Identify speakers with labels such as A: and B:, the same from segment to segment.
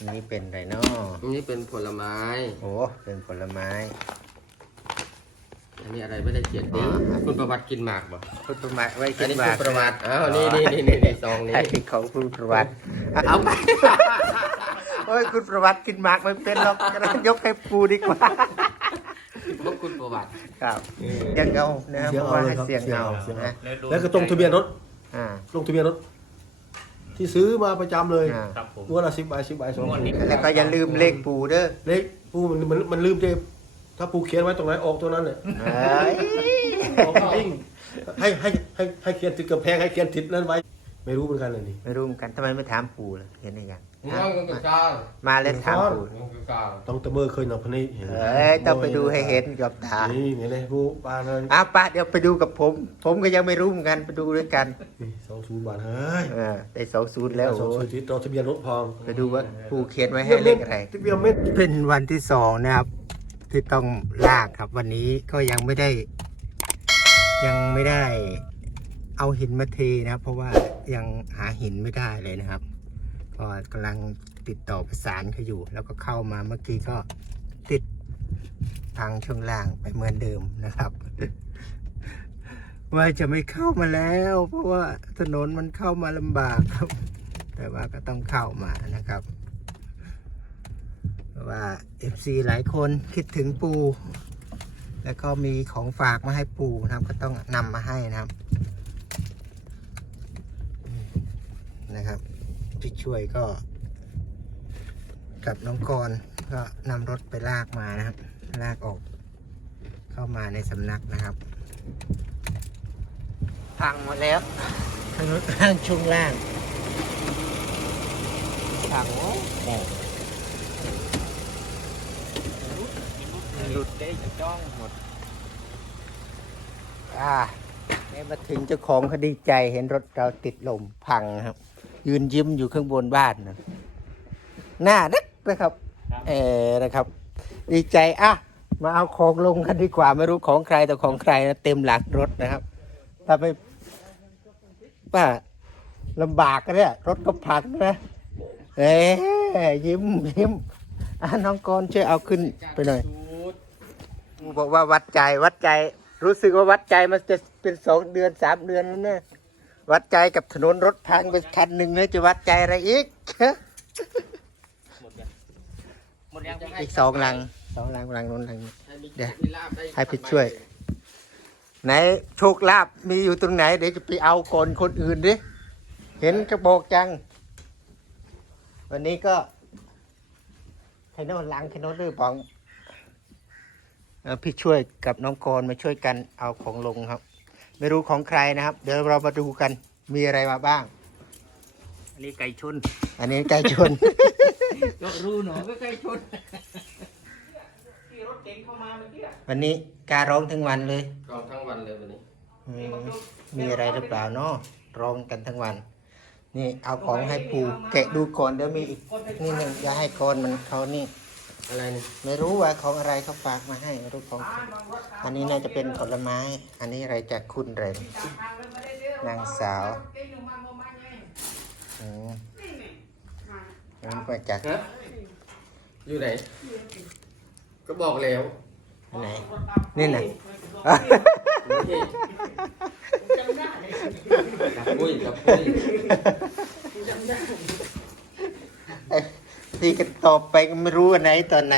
A: นี่เป็นไรเนาะ
B: อันนี้เป็นผลไม้
A: โอ้เป็นผลไม้
B: อันนี้อะไรไม่ได้เขียนดิคุณประวัติกินหมากบ่
A: คุณประวัติไว้
B: อั
A: กิ
B: น
A: น
B: นี้
A: ห
B: คุ
A: มา
B: ณ
A: ก
B: ประวัติอ้าวนี่ซองนี้
A: ไอ้ของคุณประวัติเอาไปโอ้ยคุณประวัติกินหมากไม่เป็นหรอกยกให้ปูดีกว่า
B: พวกคุณประวัติ
A: ครับเสียงเอานะเพราะว่าให้เสียงเอานะ
C: แล้วก็ตรงทะเบียนรถ
A: อ่า
C: ลงทะเบียนรถ ที่ซื้อมาประจำเลย
A: อ่า
D: ครับผม
C: ตัวละ10 ใบ 10 ใบ2
A: แล้วก็อย่าลืมเลขปูเด้อ
C: เลขปูมันลืมเทปถ้าปูเขียนไว้ตรงไหนออกตรงนั้นเลย
A: เอ้ย
C: ออกจริงให้เขียนติดกำแพงให้เขียนติดนั้นไว้ ไม่รู้เหมือนกันเลยนี่
A: ไม่รู้เหมือนกันทำไมไม่ถามปูล่ะเห็นได้ยัง
B: น้องกันกา
A: มาเล่นถามปู
B: น้องกันกา
C: ต้องตะเมอเคยหนักพนี้เห็น
A: เอ้ยต้องไปดูให้เห็นกับตา
C: นี่เห็นไหมปูปลาเลย
A: ป้าเดี๋ยวไปดูกับผม ผมก็ยังไม่รู้เหมือนกันไปดูด้วยกัน
C: นี่20 บาทเฮ้ย
A: ได้20แล้ว
C: สองสูตรที่เราทะเบียนรถพร้อม
A: ไปดูว่าปูเขียนไว้ให้เลขอะไร
C: ทะเบียนเม็ด
A: เป็นวันที่สองนะครับ ที่ต้องลากครับ วันนี้ก็ยังไม่ได้ เอาหินมาเทนะครับ เพราะว่ายังหาหินไม่ได้เลยนะครับ ก็กำลังติดต่อประสานเขาอยู่ แล้วก็เข้ามาเมื่อกี้ก็ติดพังช่วงล่างไปเหมือนเดิมนะครับ ว่าจะไม่เข้ามาแล้ว เพราะว่าถนนมันเข้ามาลำบากครับ แต่ว่าก็ต้องเข้ามานะครับ เพราะว่า FC หลายคนคิดถึงปู แล้วก็มีของฝากมาให้ปูนะครับ ก็ต้องนำมาให้นะครับพี่ช่วยก็กับน้องกรณ์ก็นำรถไปลากมานะครับ ลากออกเข้ามาในสำนักนะครับพังหมดแล้วถนนข้างช่วงล่างพังโอ้หลุดได้จ้องหมดมาถึงเจ้าของเขาดีใจเห็นรถเราติดลมพังครับ ยืนยิ้มอยู่ข้างบนบ้านนะหน้านักนะครับนะครับ ดีใจมาเอาของลงกันดีกว่าไม่รู้ของใครแต่ของใครนะเต็มหลังรถนะครับถ้าไปลำบากกันเนี่ยรถก็พังนะยิ้มน้องกรณ์ช่วยเอาขึ้นไปหน่อยกูบอกว่าวัดใจรู้สึกว่าวัดใจมันจะเป็น2 เดือน 3 เดือนแล้วเนี่ยวัดใจกับถนนรถพังไปคันหนึ่งเลยจะวัดใจอะไรอีก
D: หมดยัง
A: อีก2 ลังนู้นลังนี้เดี๋ยวให้ไปช่วยไหนโชคลาภมีอยู่ตรงไหนเดี๋ยวจะไปเอาก่อนคนอื่นดิเห็นกระบอกจังวันนี้ก็ใครโน่นลังใครโน่นหรือเปล่าพี่ช่วยกับน้องกรณ์มาช่วยกันเอาของลงครับไม่รู้ของใครนะครับเดี๋ยวเรามาดูกันมีอะไรมาบ้าง
D: อันนี้ไก่ชน
A: อันนี้ไก่ชน
D: ก็รู้หนอก็ไก่ชนที่รถเก๋งเข้ามาเมื่อกี้
A: วันนี้การร้องทั้งวันเลย
B: ร้องทั้งวันเลยวันนี้
A: มีอะไรหรือเปล่าเนาะร้องกันทั้งวัน นี่เอาของให้ปูแกะดูก่อนเดี๋ยวมีอีกนี่หนึ่งอย่าให้กรมันเขานี่
B: อะไรนี่
A: ไม่รู้ว่าของอะไรเขาฝากมาให้ไม่รู้ของอันนี้น่าจะเป็นผลไม้ อันนี้อะไรจากคุณเรนนางสาวนั่นมาจาก
B: ฮะอยู่ไหน ก็บอกแล้ว
A: ไหนนี่น่ะ
B: นี่กับปุ้ย
A: ที่กันตอบไปก็ไม่รู้อันไหนตอนไหน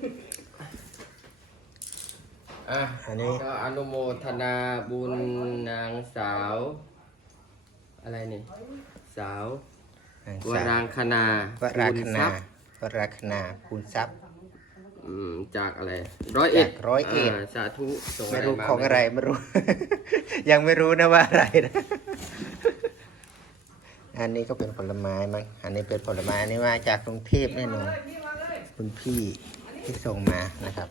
A: อันนี้
B: ก็อนุโมทนาบุญนางสาว อะไรนี่สาววรางคณาว
A: ราค
B: บุญ
A: ณา
B: ทรัพย์
A: วราคณาภูนทรัพย์
B: จากอะไร101
A: จาก101
B: สาธุส่ง
A: ไม่รู้
B: า
A: ของอะไรไม่รู้ ยังไม่รู้นะว่าอะไรนะ อันนี้ก็เป็นผลไม้มั้งอันนี้เป็นผลไม้อันนี้มาจากกรุงเทพแน่นอนคุณพี่ที่ส่งมานะครับ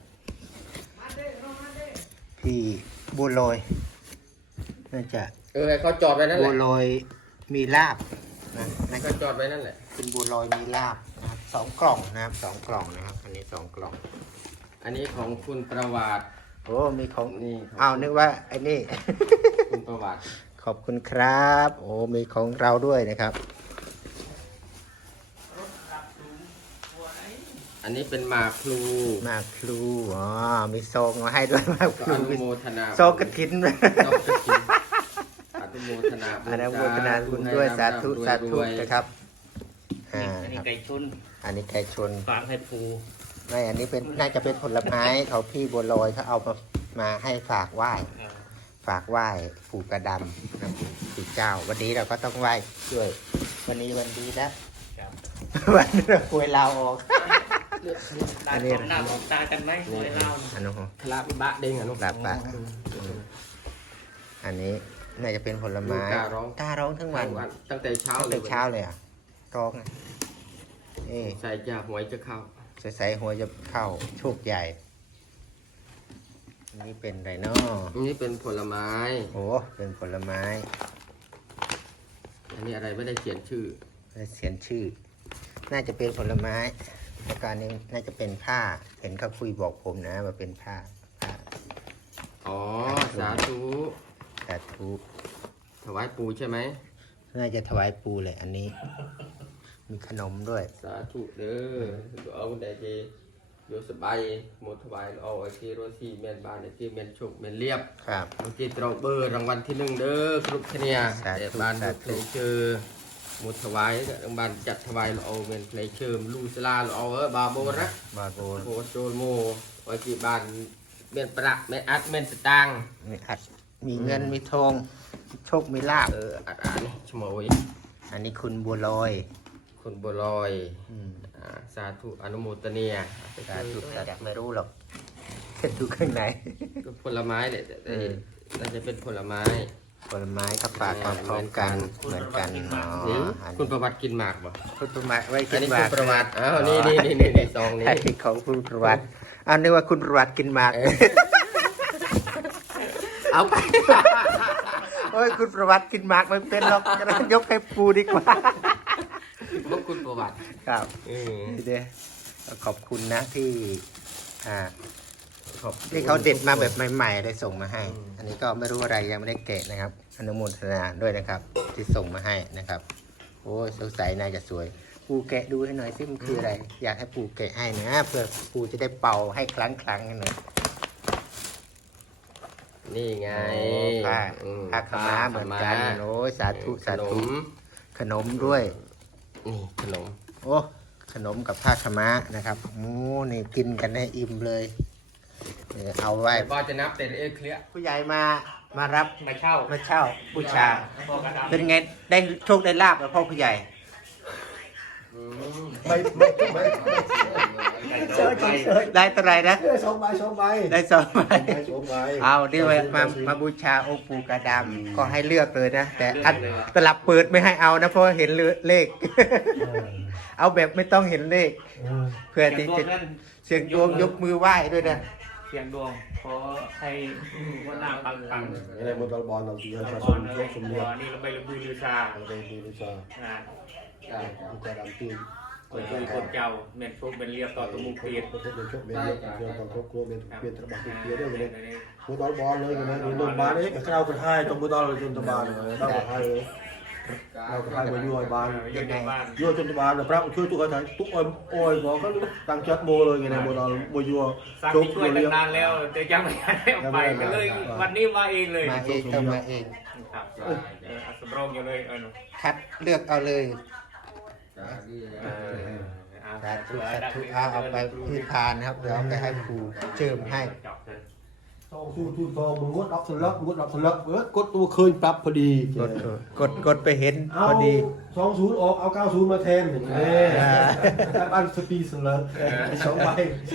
A: พี่บัวลอยน่าจะ
B: ให้เขาจอดไว้นั่นแห
A: บัว
B: ละ
A: ลอยมีลาบนะน่า
B: เขา
A: จะ
B: จอดไว้นั่นแหละ
A: เป็นบัวลอยมีลาบนะครับ2 กล่องนะครับ2 กล่องนะครับ อันนี้2 กล่อง
B: อันนี้ของคุณประวัติ
A: โอ้มีของ
B: นี่
A: อ้าวนึกว่าไอ้นี่
B: คุณประวัติ
A: ขอบคุณครับ โอ้มีของเราด้วยนะครับ
B: อันนี้เป็นหมากพลู
A: หมากพลูอ๋อมีซองมาให้ด้วยหมากพ
B: ก็
A: ลู
B: อนุโมทนา
A: ซองกระถิน
B: ซองกฐินอนุโมทนาบุญ
A: อนุโมทนาบุญด้วยสาธุสาธุนะครับอ่า
D: อันนี้ไก่ชน
A: อันนี้ไก่ชน
D: ฝากให้ปู
A: ไม่อันนี้เป็นน่าจะเป็นผลไม้เขาพี่บัวลอยเขาเอามาให้ฝากไหว้ ฝากไหว้ปู่กระดำนะปู่เจ้า วันนี้เราก็ต้องไหว้ด้วย วันนี้วันดีแล้ว
D: ครับ
A: วันนี้เราคุยลาวออก
D: ตาของหน้าของตากันไหมหวยเล่า
A: อันนู้น
B: คลาบะเด้งอ่ะนุ๊ก
A: หลับปะอันนี้น่าจะเป็นผลไม้
B: กล้าร้อง
A: กล้าร้องทั้งวัน
B: ตั้งแต่เช้า
A: ตั้ง
B: เล
A: แต่
B: ย
A: เช้าเลยอ่ะร้องอ่ะเอ๊ะ
B: ใส่จ่าหวยจะเข้า
A: ใส่หัวจะเข้าโชคใหญ่ อันนี้เป็นไรเนาะ
B: อันนี้เป็นผลไม้
A: โอ้เป็นผลไม้
B: อันนี้อะไรไม่ได้เขียนชื่อ
A: เขียนชื่อ น่าจะเป็นผลไม้แล้วก็อันนี้น่าจะเป็นผ้า เห็นเขาคุยบอกผมนะว่าเป็นผ้า
B: อ๋อ สาธุ
A: สาธุ
B: ถวายปูใช่ไหม
A: น่าจะถวายปูเลยอันนี้ มีขนมด้วย
B: สาธุเด้อเอาแต่ที่อยู่สบายหมดถวายเอาไอ้ที่รถที่เมียนบานไอ้ที่เมียนโชคเมียนเรียบ
A: ครับ
B: เมื่อกี้ตรอเบอร์รางวัลที่1เด้อกรุ๊ปคะเนีย
A: สาธุ
B: แต่บ้าน
A: สา
B: เพ
A: ธุ
B: ลเชอร์หมดถวายรางวัลจัดถวายเราเอาเป็นเพลเชอร์ลูสลาเราเอาบาโบนะ
A: บาโบ
B: โบโจโมไว้ที่บ้านเมียนประเมียนอัดเมียนสตางค์
A: มีอัดมีเงินมีทองโชคมีลาบ
B: อัดอ่านชโมย
A: อันนี้คุณบัวลอย
B: คุณบัวลอย
A: อืม
B: สาธุอนุโมทเนีย
A: สาธุสาธุไม่รู้หรอกเห็นดูข้างใน
B: ก็ผลไม้เนี่ยแต่น่าจะเป็นผลไม้
A: ผลไม้ก็ฝากมาพร้อมกันเหมือนกันอ๋อ
B: นี่
A: อัน
B: คุณประวัติกินหมากบ่
A: คุณประวัติไว้
B: อั
A: กิ
B: น
A: น
B: นี้
A: ห
B: คุ
A: มา
B: ณ
A: ก
B: ประวัติอ้าวนี่ซองนี้
A: ไอ้ของคุณประวัติอันนี้ว่าคุณประวัติกินหมาก
B: เอาไป
A: โอ้ยคุณประวัติกินหมากไม่เป็นหรอกก็เลยยกให้ปูดีกว่า
B: พวกคุณประวัติ
A: ครับ
B: อืม
A: นี่เด้ขอบคุณนะที่ที่เขาเด็ดมาแบบใหม่ๆเลยส่งมาให้ อันนี้ก็ไม่รู้อะไรยังไม่ได้แกะนะครับอนุโมทนาด้วยนะครับ ที่ส่งมาให้นะครับ โอ้ยสงสัยน่าจะสวย ปูแกะดูให้หน่อยสิมันคืออะไร อยากให้ปูแกะให้นะเพื่อปูจะได้เป่าให้ครั้งๆกันหน่อย
B: นี่ไง
A: ผ้า
B: อืม
A: ผ้าขาวม้าเหมือนกันโอ้ยสาธุสา
B: ขน
A: ธุ
B: ม
A: ขนมด้วย
B: นี่ขนม
A: โอ้ขนมกับผ้าขาวม้านะครับโอ้นี่กินกันให้อิ่มเลยเอาไว้
B: ก็จะนับแต่เคลียร์
A: ผู้ใหญ่มารับ
D: มาเช่า
A: มาเช่าบูชา
D: พ่อกระดาษ
A: เป็นไงได้โชคได้ลาบแล้วพ่อผู้ใหญ่
C: ไม่
A: ได้เท่าไหรนะ
C: สองใบ
A: ได้สองใบ
C: สองใบ
A: เอานี่มาบูชาองค์ปู่กระดำก็ให้เลือกเลยนะ แต่อันตลับเปิดไม่ให้เอานะเพราะเห็นเลข เอาแบบไม่ต้องเห็นเลข เพื่อที่จะเสียงดวงยกมือไหว้ด้วยนะ
D: เสียงดวงขอให้วันหน้าปัง
C: อะไรบนบอลเราตีให้ประ
D: ๆ
C: ชาชนยกสมเด็จ
D: นี่เราไประบือลือชา
C: เราไปดูวิชา
B: ได้
C: จะดำตี
D: คนคือคนเจ้าเมียนโชคเป็นเรียบต่อตะมูเปียด
C: ประเทศเป็นชกเป็นเยอะเชื่อตอนครอบครัวเป็นเปลี่ยนตะบักเปลี่ยนด้วยเลยมือบอลบอลเลยนะมีนมบานเอ๊ะกับเรากระทายตรงมือตอนเราจนตะบานเลยเรากระทายเลยเรากระทายมายั่วบาน
D: ยังไงบ้าน
C: ยั่วจนตะบานเลยพระช่วยทุกคนทุกคนโอ้ยบอกเขาตั้งจัดโมเลยไงนะโมเราโมยั่ว
D: สัก
C: ชก
D: ช่วย
C: เรี
D: ตั้
C: ย
D: งนานแล้วแต่ยังไม่ได้ไปก็เลยวันนี้มาเองเลย
A: มาเองต้องมาเอง
D: ครับอัศบรมอยู่เลย
A: คัดเลือกเอาเลย
B: สาธุ
A: สาธุเอาไปที่ทานนะครับเดี๋ยวเอาไปให้ครูเจิมให้
C: ซองสู้ซองมึงงดรับสลักกดตัวคืนปรับพอดี
A: กดไปเห็น
C: เอา
A: พอดี
C: 20ออกเอา90มาแทนบ้านสปีสลัก2ใบ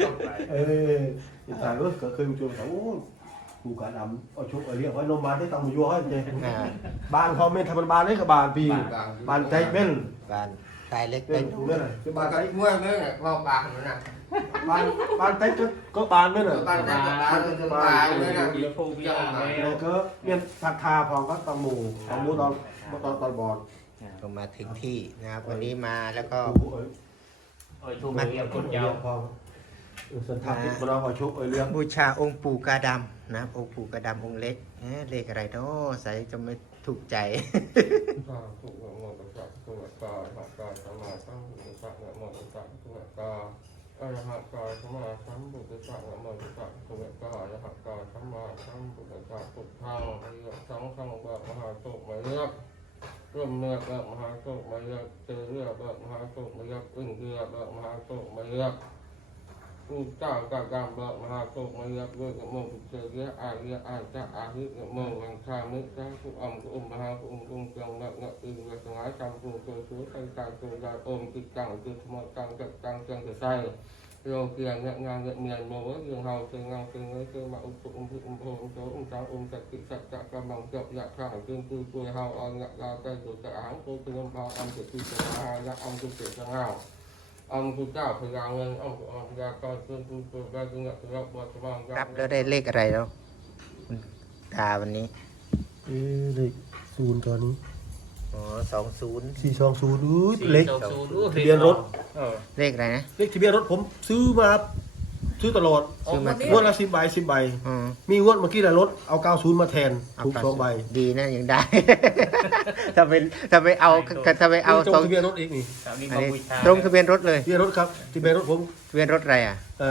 C: ถ่ายว่าเคยชวนเขาโอ้กูกระดำเอาชุบเรียกไว้นมบานได้ตังค์ยั่วให้เลยบ้านเขาไม่ทำบ้านได้กับบานปีบ้านใจเม่น
A: บ้านตายเล็ก
C: เป็
A: ได้
C: น
A: ดู
C: เม่นคือ
B: บ้า
C: บ้าน น
B: กันมั่วเมื่อพอปากมันนะ
C: บ้านใจก็บ้านเม่นเหรอ
B: บ้านแต่บ้านบ้านเลยนะ
D: มีผู้พิจารณา
C: แล้วก็เมียนศรัทธาพร้อมก็ตังหมูตอนบอล
A: ก็มาถึงที่นะครับวันนี้มาแล้วก็
D: ทุกเรียบคนเจ้า
C: พร้อมศรัทธาที่เราขอชุบเรื่อง
A: บูชาองค์ปู่กาดำนะครับองค์ปู่กาดำองค์เล็กเลขอะไรเนาะใส่จะไม่ถถูกใจ
B: สาธุนะโมตัสสะภะคะวะโตอะระหะโตสัมมาสัมพุทธัสสะนะโมตัสสะภะคะวะโตอะระหะโตสัมมาสัมพุทธัสสะนะโมตัสสะภะคะวะโตอะระหะโตสัมมาสัมพุทธัสสะพุทธังอริยสังฆังบะมหาโสมาเลือกร่วมเลือกบะมหาโสมาเลือกเจอเลือกบะมหาโสมาเลือกอึ้งเลือกบะมหาโสมาเลือกอุตตากะกรรมบะมหาโสมาเลือกเลือกโมกุเจอเลือกอาเลือกอาจะอาหิโมวังคามิสาสุอัมกุมมหากุมกุมเกียงละเงะอึงละสงายจังกุโกสุสังกาโกยาอมกิจังจุธมจังจักจังจังจะใส่โยเกียงเงะงานเงะเมียนโมเวเงาเกียงเงาเกียงเงยเกียงมาอุปอุมพิอุมโพอุมโสอุมจังอุมจักกิจักจักกำลังจับยะข้างเกียงกูกุยเฮาอังเงะลาใจกุจะอ่างกูเกียงพาอัมจะกุจะหายะอัมกุเกียงเงาอัมกุเจ้าพยางเงินอัมกุอัมพยากรเกียงกูกุกะเงะเงะบัวสว่าง
A: รับแล้วได้เลขอะไรแล้วคุณตาวันนี้
C: เลขศูนย์ตัวนี้
A: อ๋อ20
C: 420อุ้ยเล็ก
D: 420
C: ทะเบียนรถ
A: เลขอะไรนะ
C: เลขทะเบียนรถผมซื้อมาซื้อตลอด
A: ซื้อมา
C: งวดละ10 ใบ 10 ใบ
A: อ๋อ
C: มีงวดเมื่อกี้แหละรถเอา90มาแทน
A: เอา
C: ถูก
A: ไป
C: 2 ใบ
A: ดีนะยังได้ ถ้าไปเอา
C: ตรง
A: สอง
C: ทะเบียนรถเองนี่
D: สามี
A: อัน
D: มา
A: นี้
D: บูชา
A: ตรงทะเบียนรถเลย
C: ทะเบียนรถครับทะเบียนรถผม
A: ทะเบียนรถอะไรอ่ะ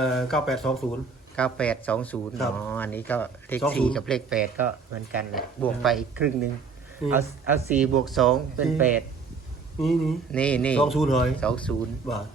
C: 9820
A: 9820
C: ครับ
A: อ๋ออันนี้ก็เลข
C: 20
A: 4กับเลข8ก็เหมือนกันแหละบวกไปอีกครึ่งหนึง
C: นี่
A: เอา4บวก2เป็น 8
C: นี่
A: นี่
C: 20เลย
A: 20
C: บาท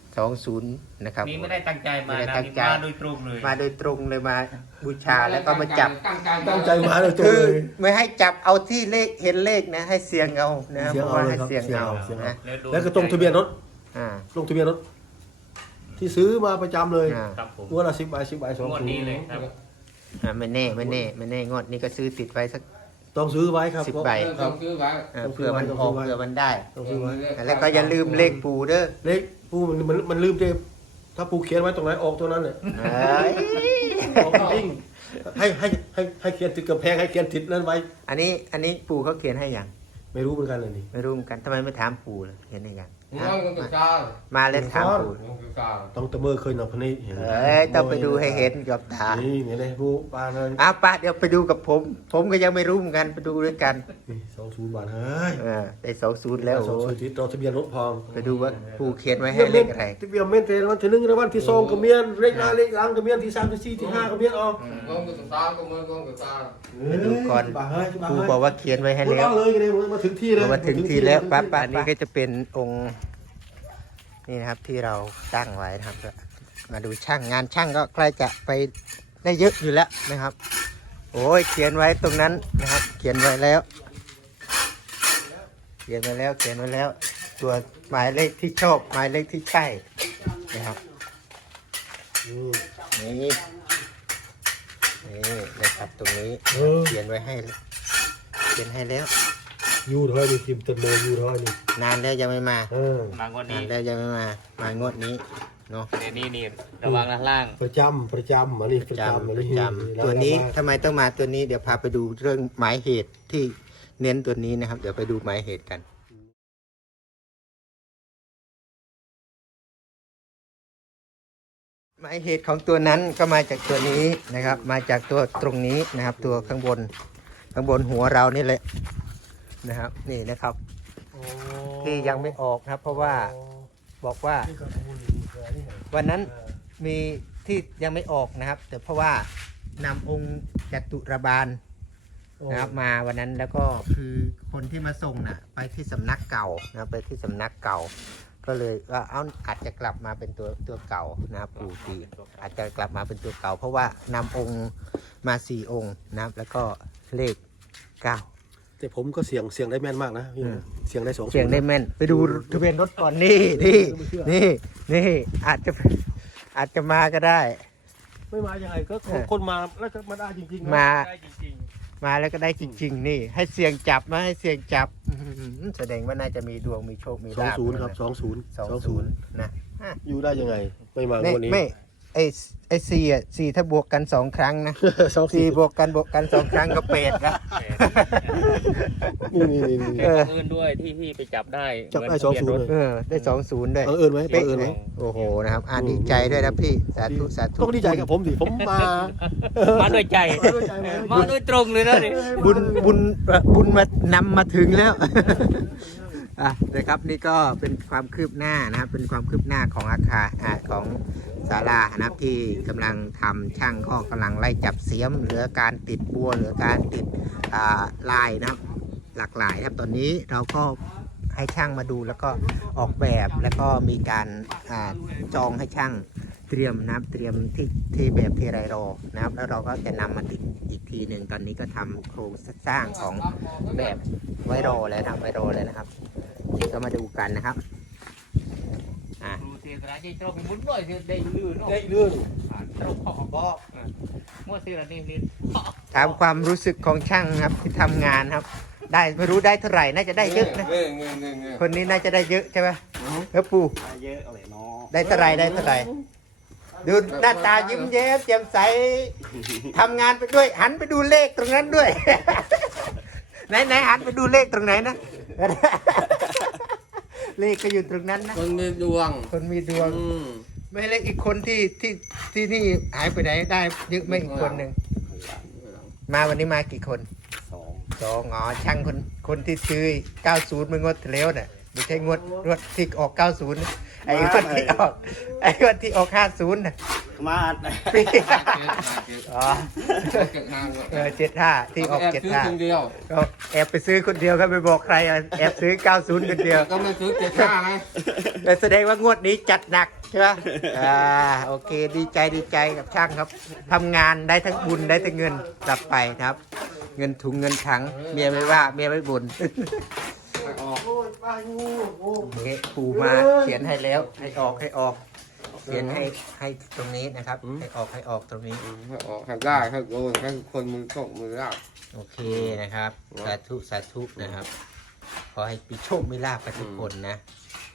A: 20นะครับ
D: นี่ไม่ได้ตั้งใจมา
A: ไม่ได้
D: นะ
A: ตั้ง
D: นี่
A: ใจ
D: มาโดยตรงเลย
A: มาโดยตรงเลยมาบูชาแล้วก็มาจับ
C: ตั้งใจมาเลยตัว
A: คือ
C: เลย
A: ไม่ให้จับเอาที่เลขเห็นเลขนะ ให้เสียงเอานะครับ
C: เสียง
A: เพ
C: เอา
A: ราะว่า
C: เลย
A: ให้
C: ครับ
A: เสียงเอา
C: เสียงเอา
A: นะ
D: ดู
C: แล้วก็ตรงทะเบียนรถ
A: อ่า
C: ลงทะเบียนรถ ที่ซื้อมาประจำเลย
A: อ่า
D: ครับผม
C: งวดละ10 ใบ 10 ใบ
D: งวดนี้เลยครับ
A: ไม่แน่งวดนี้ก็ซื้อติดไว้สัก
C: ต้องซื้อไว้ครับ
A: 10 ใบ
B: ต้องซื้อไว้
C: ต้องซื้
A: เผื่
C: อ
A: อ
C: ไว้
A: มัน
C: ต้อง
A: อ
C: ซื้
A: อก
C: อไว้
A: เผื่อมันได้
C: ต้องซื้อไว้
A: แล้วก็อย่าลืมเลขปูเด้อ
C: เลขปูมันลืมเต็มถ้าปูเขียนไว้ตรงไหนออกตัวนั้นเลย
A: เอ้ย
C: ออกจริงให้เขียนติดกำแพงให้เขียนติดนั้นไว้
A: อันนี้ปูเขาเขียนให้ยัง
C: ไม่รู้เหมือนกันเลยนี่
A: ไม่รู้เหมือนกันทำไมไม่ถามปูล่ะเขียนให้ยัง
B: น้องก็กา
A: มาแล้วถามปู
B: น้องก็กา
C: ต้องตะเมอเคยหนับพนี้เห็นไหม
A: เอ้ยต้องไปดูให้เห็นกับตา
C: นี่ไงเลยผู้ปลาเลย
A: ป้าเดี๋ยวไปดูกับผม ผมก็ยังไม่รู้เหมือนกันไปดูด้วยกัน
C: นี่20 บาทเฮ้ย
A: ได้20แล้ว
C: สองศูนย์ที่ต่อทะเบียนรถพร้อม
A: ไปดูว่าปูเขียนไว้ให้เลขอะไร
C: ทะเบียนเมนเทนวันที่1วันที่2ก็เมียนเลขหน้าเลขหลังก็เมียนที่3ที่4ที่5ก็เมียนออก
B: น้องก็ตามก็มือน้องก็ตา
A: ไปดูก่อน
C: บาเฮ้ยบา
A: ปู
C: เฮ้ย
A: บอกว่าเขียนไว้ให้
C: พูด
A: แล้ว
C: เอาเลยกันเลยมาถึงที่เลย
A: มาถึงทีแล้วปั๊บอันนี้ก็จะเป็นองค์นี่นะครับที่เราตั้งไว้นะครับก็มาดูช่างงานช่างก็ใกล้จะไปได้เยอะอยู่แล้วนะครับ โอ้ยเขียนไว้ตรงนั้นนะครับ เขียนไว้แล้ว เขียนไว้แล้ว ตัวหมายเลขที่ชอบหมายเลขที่ใช่นะครับนี่นะครับตรงนี้เขียนไว้ให้เขียนให้แล้ว
C: ยูเท่านี้ทีมตันโมยูเท่านี้
A: นานแล้วยังไม่มา
D: มางวด
A: นา
D: นี้
A: นแล้วยังไม่มางวดนี้เนาะ
D: เดี๋ยวนี่ระวังด้านล่าง
C: ประจำอันนี้ประจำอันนี้
A: ตัวนี้ทำไมต้องมาตัวนี้เดี๋ยวพาไปดูเรื่องหมายเหตุที่เน้นตัวนี้นะครับ เดี๋ยวไปดูหมายเหตุกัน หมายเหตุของตัวนั้นก็มาจากตัวนี้นะครับ มาจากตัวตรงนี้นะครับ ตัวข้างบนหัวเรานี่แหละนะครับ นี่นะครับ ที่ยังไม่ออกนะครับ เพราะว่าบอกว่าวันนั้นมีที่ยังไม่ออกนะครับ แต่เพราะว่านำองค์จตุรบาลนะครับมาวันนั้นแล้วก็คือคนที่มาส่งน่ะไปที่สำนักเก่านะครับไปที่สำนักเก่า ก็เลยว่าอาจจะกลับมาเป็นตัวเก่านะครับปู่ตีอาจจะกลับมาเป็นตัวเก่า เพราะว่านำองค์มา4 องค์นะครับ แล้วก็เลข 9
C: แต่ผมก็เสียงได้แม่นมากนะเสียงได้2
A: เสียงได้แม่น ไปดูทะเบียนรถก่อนนี่อาจจะมาก็ได้
C: ไม่มายังไงก็คนมาแล้วก็มาได้จริงๆ
A: มา
D: ได้จริง
A: มาแล้วก็ได้จริง ๆ นี่ ให้เสียงจับมาให้เสียงจับแสดงว่าน่าจะมีดวงมีโชคมีลาภ
C: 20ครับ20
A: 20นะ
C: อยู่ได้ยังไงไม่มา
A: ไม่
C: วันนี้
A: ไม่ไอ้สี่อ่ะสี่ถ้าบวกกัน2 ครั้งนะ
C: สอง
A: สี่
C: สี่
A: บวกกัน2 ครั้งก็เป็ดละ
C: นี่
A: เออ
D: เอินด้วยที่ไปจับได้
C: จับได้
D: เหมืนทะเบียนรถ
C: 20
A: เออได้20ด้วย
C: บังเอิญไหมบังเอิญไหม
A: โอ้โหนะครับดีใจด้วยนะพี่สาธุสาธุ
C: ต้องดีใจกับผมสิผมมา
D: มาด้วยใจ มาด้วยตรงเลยนะนี่
A: บุญมานำมาถึงแล้ว อ่ะนะครับนี่ก็เป็นความคืบหน้านะครับเป็นความคืบหน้าของอาคารของศาลานะครับที่กำลังทำช่างก็กำลังไล่จับเสียมเหลือการติดบัวเหลือการติดลายนะครับหลากหลายครับตอนนี้เราก็ให้ช่างมาดูแล้วก็ออกแบบแล้วก็มีการจองให้ช่างเตรียมนะครับเตรียมที่แบบเทไรรอนะครับแล้วเราก็จะนำมาติดอีกทีหนึ่งตอนนี้ก็ทำโครงสร้างของแบบไว้รอแล้วนะครับไว้รอแล้วนะครับนี่ก็มาดูกันนะครับ
D: ครูเสียสละใจตรงมุนด้วยเสียได้ลื่นเนาะ
C: ได้เรื่อง
D: ตรงขอบก็มั่วเสียละนี่
A: ถามความรู้สึกของช่างครับที่ทำงานครับ ได้ไม่รู้ได้เท่าไหร่น่าจะได้เยอะนะ
B: เงี้ย
A: คนนี้น่าจะได้เยอะใช่ไหมปู
C: เยอะอะไรเนาะ
A: ได้เท่าไหร่ได้เท่าไหร่ดูหน้าตายิ้มแย้มแจ่มใสทำงานไปด้วยหันไปดูเลขตรงนั้นด้วย ไหนหันไปดูเลขตรงไหนนะ เลขก็อยู่ตรงนั้นนะ
B: คนมีดวง
A: คนมีดวง ไม่เลขอีกคนที่นี่หายไปไหนได้เยอะไหม่อีกคนหนึ่งมาวันนี้มากี่คน
C: 2
A: อ๋อช่างคนที่ซื้อ90เมื่องวดที่แล้วน่ะไม่ใช่งวดที่ออก90นะไอ้งวดที่ออก50น่ะ
C: มา
A: ปีอ๋อ
B: เกิดนาน
A: 75ที่ออก
B: ซื้อคนเดียว
A: 75ก็แอบไปซื้อคนเดียวก็ไม่บอกใครอ่ะแอบซื้อ90คนเดียว
B: ก็ไม่ซื้อ75ไง
A: แต่แสดงว่างวดนี้จัดหนักใช่ไหมโอเคดีใจกับช่างครับทำงานได้ทั้งบุญได้ทั้งเงินกลับไปนะครับ เงินถุงเงินถังเมียไม่ว่าเมียไม่บ่น
B: ไม่ออก
A: นี่ปู่มาเขียนให้แล้วให้ออกเขียนให้ตรงนี้นะครับ ให้ออกตรงนี้
B: ให้ออกให้ได้ให้โดนให้คนมือตกมือลาก
A: โอเคนะครับสาธุนะครับ ขอให้ปีโชคมีลาภกับทุกคนนะ